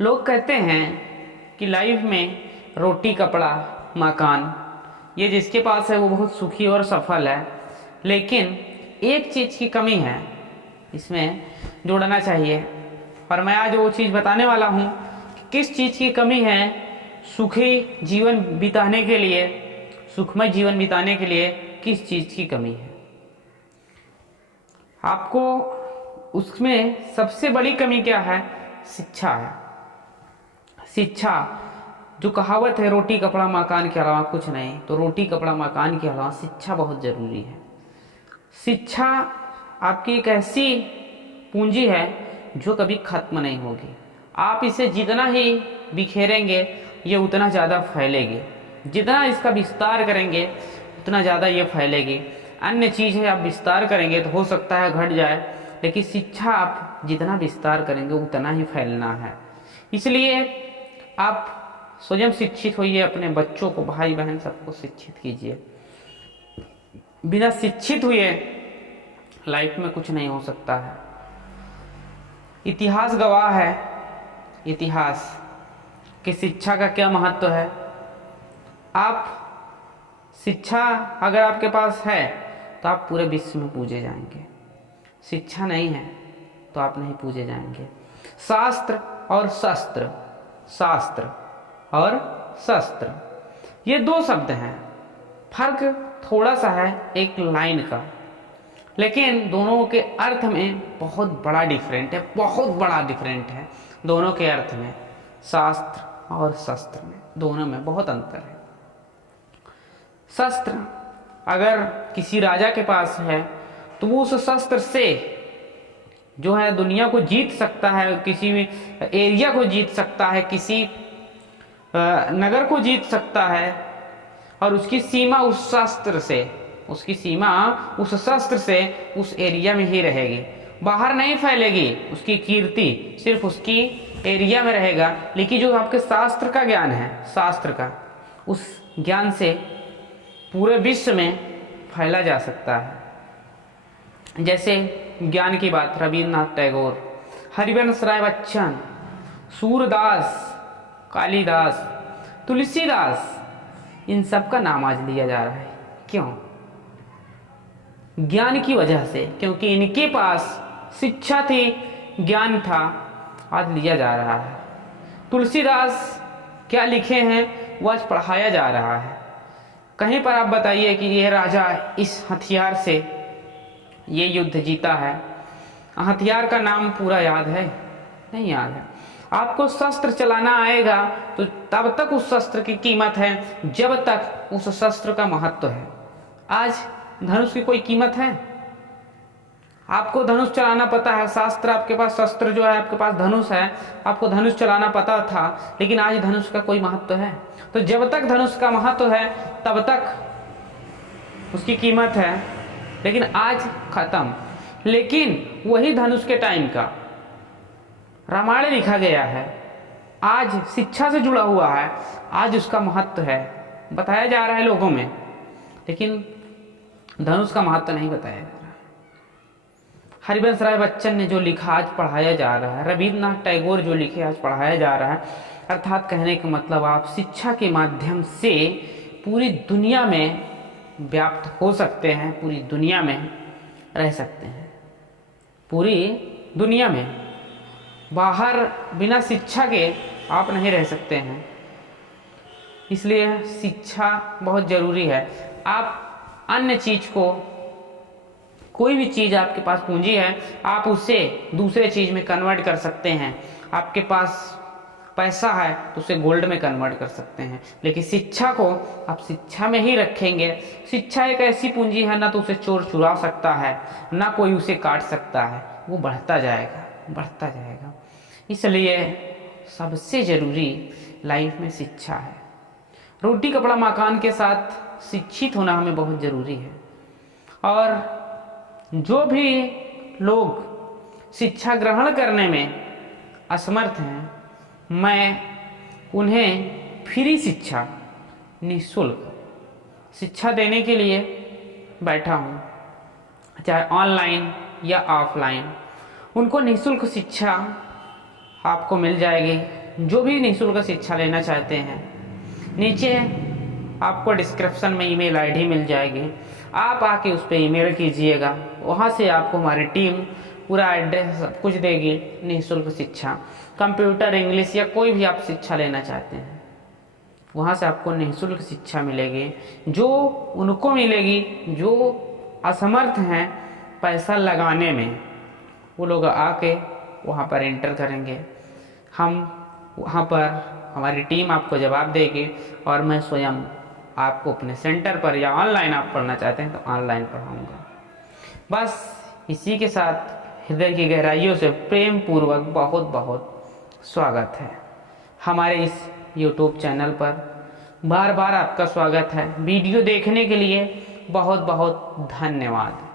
लोग कहते हैं कि लाइफ में रोटी कपड़ा मकान, ये जिसके पास है वो बहुत सुखी और सफल है। लेकिन एक चीज़ की कमी है, इसमें जोड़ना चाहिए। और मैं आज वो चीज़ बताने वाला हूँ कि किस चीज़ की कमी है सुखी जीवन बिताने के लिए, सुखमय जीवन बिताने के लिए किस चीज़ की कमी है। आपको उसमें सबसे बड़ी कमी क्या है? शिक्षा है। शिक्षा, जो कहावत है रोटी कपड़ा मकान के अलावा कुछ नहीं, तो रोटी कपड़ा मकान के अलावा शिक्षा बहुत ज़रूरी है। शिक्षा आपकी एक ऐसी पूंजी है जो कभी खत्म नहीं होगी। आप इसे जितना ही बिखेरेंगे ये उतना ज़्यादा फैलेगी, जितना इसका विस्तार करेंगे उतना ज़्यादा ये फैलेगी। अन्य चीज़ें आप विस्तार करेंगे तो हो सकता है घट जाए, लेकिन शिक्षा आप जितना विस्तार करेंगे उतना ही फैलना है। इसलिए आप स्वयं शिक्षित होइए, अपने बच्चों को, भाई बहन सबको शिक्षित कीजिए। बिना शिक्षित हुए लाइफ में कुछ नहीं हो सकता है। इतिहास गवाह है, इतिहास कि शिक्षा का क्या महत्व है। आप शिक्षा अगर आपके पास है तो आप पूरे विश्व में पूजे जाएंगे, शिक्षा नहीं है तो आप नहीं पूजे जाएंगे। शास्त्र और शस्त्र, शास्त्र और शस्त्र, ये दो शब्द हैं, फर्क थोड़ा सा है एक लाइन का, लेकिन दोनों के अर्थ में बहुत बड़ा डिफरेंट है, बहुत बड़ा डिफरेंट है दोनों के अर्थ में। शास्त्र और शस्त्र में, दोनों में बहुत अंतर है। शस्त्र अगर किसी राजा के पास है तो वो उस शस्त्र से जो है दुनिया को जीत सकता है, किसी भी एरिया को जीत सकता है, किसी नगर को जीत सकता है, और उसकी सीमा उस शस्त्र से, उसकी सीमा उस शस्त्र से उस एरिया में ही रहेगी, बाहर नहीं फैलेगी। उसकी कीर्ति सिर्फ उसकी एरिया में रहेगा। लेकिन जो आपके शास्त्र का ज्ञान है, शास्त्र का, उस ज्ञान से पूरे विश्व में फैला जा सकता है। जैसे ज्ञान की बात, रविन्द्रनाथ टैगोर, हरिवंश राय बच्चन, सूरदास, कालिदास, तुलसीदास, इन सब का नाम आज लिया जा रहा है। क्यों? ज्ञान की वजह से, क्योंकि इनके पास शिक्षा थी, ज्ञान था, आज लिया जा रहा है। तुलसीदास क्या लिखे हैं वो आज पढ़ाया जा रहा है। कहीं पर आप बताइए कि यह राजा इस हथियार से ये युद्ध जीता है, हथियार का नाम पूरा याद है? नहीं याद है। आपको शस्त्र चलाना आएगा तो तब तक उस शस्त्र की कीमत है जब तक उस शस्त्र का महत्व है। आज धनुष की कोई कीमत है? आपको धनुष चलाना पता है, शास्त्र आपके पास, शस्त्र जो है आपके पास धनुष है, आपको धनुष चलाना पता था, लेकिन आज धनुष का कोई महत्व है? तो जब तक धनुष का महत्व है तब तक उसकी कीमत है, लेकिन आज खत्म। लेकिन वही धनुष के टाइम का रामायण लिखा गया है, आज शिक्षा से जुड़ा हुआ है, आज उसका महत्व है, बताया जा रहा है लोगों में, लेकिन धनुष का महत्व नहीं बताया जा रहा। हरिवंश राय बच्चन ने जो लिखा आज पढ़ाया जा रहा है, रविन्द्रनाथ टैगोर जो लिखे आज पढ़ाया जा रहा है। अर्थात कहने का मतलब आप शिक्षा के माध्यम से पूरी दुनिया में व्याप्त हो सकते हैं, पूरी दुनिया में रह सकते हैं, पूरी दुनिया में। बाहर बिना शिक्षा के आप नहीं रह सकते हैं, इसलिए शिक्षा बहुत ज़रूरी है। आप अन्य चीज़ को, कोई भी चीज़ आपके पास पूंजी है, आप उसे दूसरे चीज़ में कन्वर्ट कर सकते हैं। आपके पास पैसा है तो उसे गोल्ड में कन्वर्ट कर सकते हैं, लेकिन शिक्षा को आप शिक्षा में ही रखेंगे। शिक्षा एक ऐसी पूंजी है, ना तो उसे चोर चुरा सकता है, ना कोई उसे काट सकता है, वो बढ़ता जाएगा, बढ़ता जाएगा। इसलिए सबसे ज़रूरी लाइफ में शिक्षा है। रोटी कपड़ा मकान के साथ शिक्षित होना हमें बहुत ज़रूरी है। और जो भी लोग शिक्षा ग्रहण करने में असमर्थ हैं, मैं उन्हें फ्री शिक्षा, निःशुल्क शिक्षा देने के लिए बैठा हूँ, चाहे ऑनलाइन या ऑफलाइन। उनको निःशुल्क शिक्षा आपको मिल जाएगी। जो भी निःशुल्क शिक्षा लेना चाहते हैं, नीचे आपको डिस्क्रिप्शन में ईमेल आईडी मिल जाएगी, आप आके उस पर ईमेल कीजिएगा। वहाँ से आपको हमारी टीम पूरा एड्रेस सब कुछ देगी। निःशुल्क शिक्षा, कंप्यूटर, इंग्लिश या कोई भी आप शिक्षा लेना चाहते हैं, वहाँ से आपको निःशुल्क शिक्षा मिलेगी, जो उनको मिलेगी जो असमर्थ हैं पैसा लगाने में। वो लोग आके वहाँ पर एंटर करेंगे, हम वहाँ पर हमारी टीम आपको जवाब देगी और मैं स्वयं आपको अपने सेंटर पर, या ऑनलाइन आप पढ़ना चाहते हैं तो ऑनलाइन पढ़ाऊँगा। बस इसी के साथ हृदय की गहराइयों से प्रेम पूर्वक बहुत बहुत स्वागत है हमारे इस YouTube चैनल पर। बार बार आपका स्वागत है। वीडियो देखने के लिए बहुत बहुत धन्यवाद।